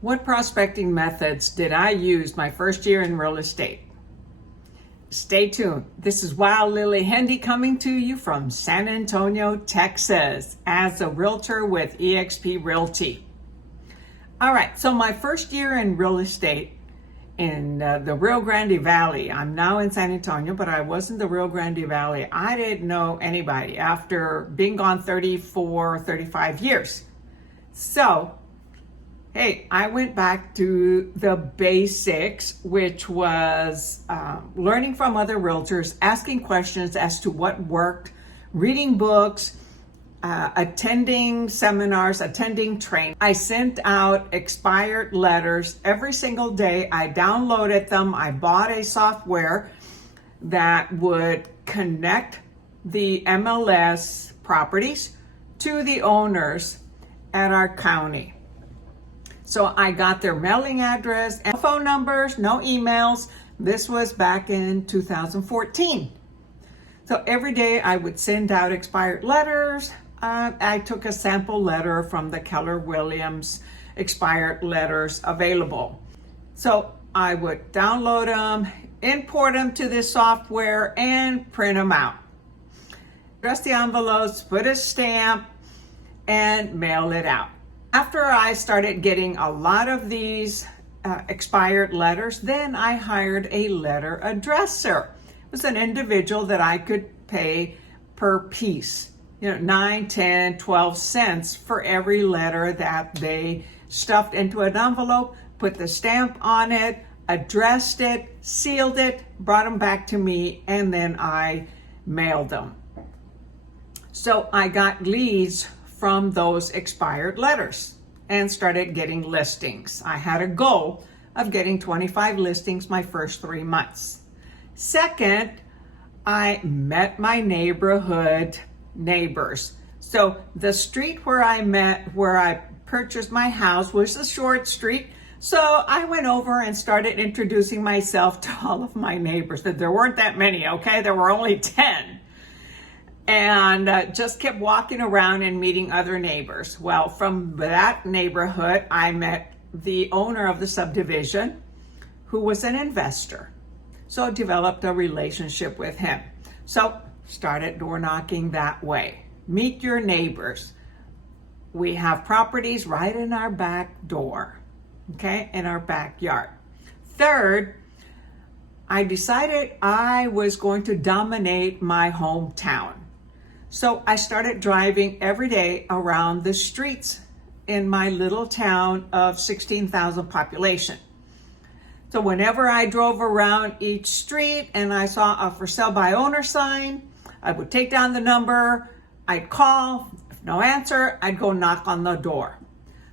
What prospecting methods did I use my first year in real estate? Stay tuned. This is Wild Lily Hendy coming to you from San Antonio, Texas, as a realtor with eXp Realty. All right, so my first year in real estate in the Rio Grande Valley. I'm now in San Antonio, but I was in the Rio Grande Valley. I didn't know anybody after being gone 35 years. So, hey, I went back to the basics, which was learning from other realtors, asking questions as to what worked, reading books, attending seminars, attending training. I sent out expired letters every single day. I downloaded them. I bought a software that would connect the MLS properties to the owners at our county. So I got their mailing address and phone numbers, no emails. This was back in 2014. So every day I would send out expired letters. I took a sample letter from the Keller Williams expired letters available. So I would download them, import them to this software, and print them out. Address the envelopes, put a stamp, and mail it out. After I started getting a lot of these expired letters, then I hired a letter addresser. It was an individual that I could pay per piece, 9, 10, 12 cents for every letter that they stuffed into an envelope, put the stamp on it, addressed it, sealed it, brought them back to me, and then I mailed them. So I got leads from those expired letters and started getting listings. I had a goal of getting 25 listings my first 3 months. Second, I met my neighborhood neighbors. So the street where I purchased my house was a short street. So I went over and started introducing myself to all of my neighbors. There weren't that many, okay? There were only 10. And just kept walking around and meeting other neighbors. Well, from that neighborhood, I met the owner of the subdivision, who was an investor. So I developed a relationship with him. So started door knocking that way. Meet your neighbors. We have properties right in our back door, okay, in our backyard. Third, I decided I was going to dominate my hometown. So I started driving every day around the streets in my little town of 16,000 population. So whenever I drove around each street and I saw a for sale by owner sign, I would take down the number, I'd call, if no answer, I'd go knock on the door.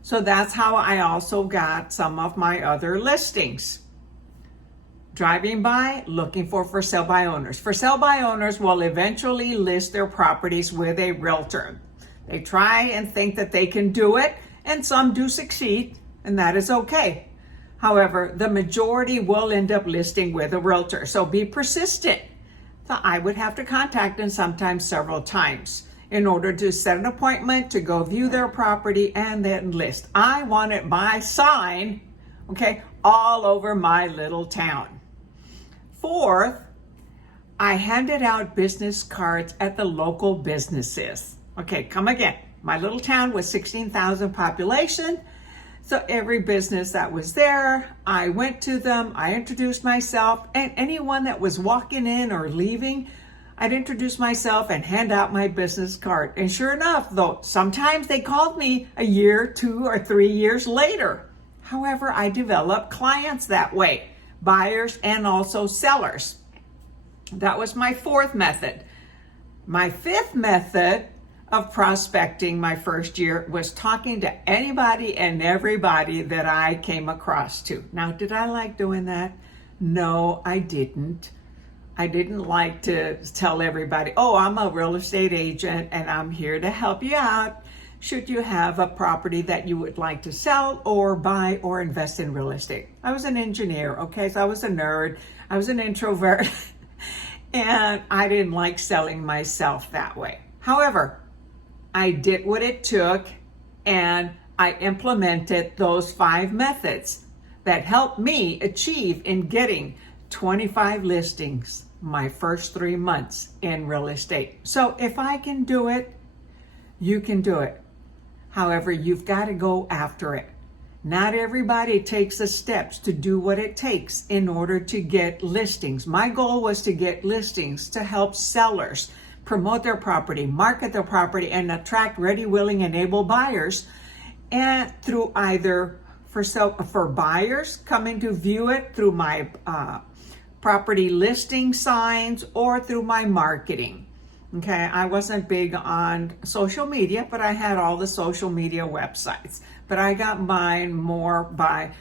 So that's how I also got some of my other listings. Driving by, looking for sale by owners. For sale by owners will eventually list their properties with a realtor. They try and think that they can do it, and some do succeed, and that is okay. However, the majority will end up listing with a realtor, so be persistent. So I would have to contact them sometimes several times in order to set an appointment to go view their property and then list. I wanted my sign, okay, all over my little town. Fourth, I handed out business cards at the local businesses. Okay, come again. My little town was 16,000 population. So every business that was there, I went to them, I introduced myself, and anyone that was walking in or leaving, I'd introduce myself and hand out my business card. And sure enough, though, sometimes they called me a year, 2 or 3 years later. However, I developed clients that way. Buyers and also sellers. That was my fourth method. My fifth method of prospecting my first year was talking to anybody and everybody that I came across to. Now, did I like doing that? No, I didn't. I didn't like to tell everybody, oh, I'm a real estate agent and I'm here to help you out. Should you have a property that you would like to sell or buy or invest in real estate? I was an engineer, okay? So I was a nerd. I was an introvert. And I didn't like selling myself that way. However, I did what it took and I implemented those 5 methods that helped me achieve in getting 25 listings my first 3 months in real estate. So if I can do it, you can do it. However, you've got to go after it. Not everybody takes the steps to do what it takes in order to get listings. My goal was to get listings to help sellers promote their property, market their property, and attract ready, willing, and able buyers. And through either for buyers coming to view it through my property listing signs or through my marketing. Okay, I wasn't big on social media, but I had all the social media websites. But I got mine more by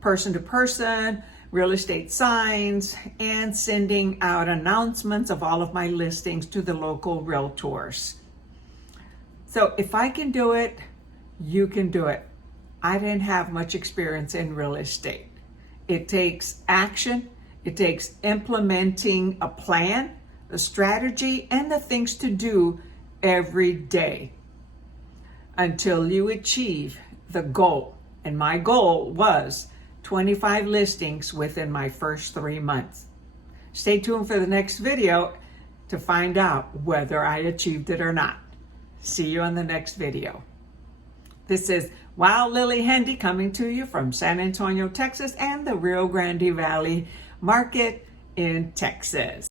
person to person, real estate signs, and sending out announcements of all of my listings to the local realtors. So if I can do it, you can do it. I didn't have much experience in real estate. It takes action. It takes implementing a plan, a strategy, and the things to do every day until you achieve the goal. And my goal was 25 listings within my first 3 months. Stay tuned for the next video to find out whether I achieved it or not. See you on the next video. This is Wild Lily Hendy coming to you from San Antonio, Texas, and the Rio Grande Valley market in Texas.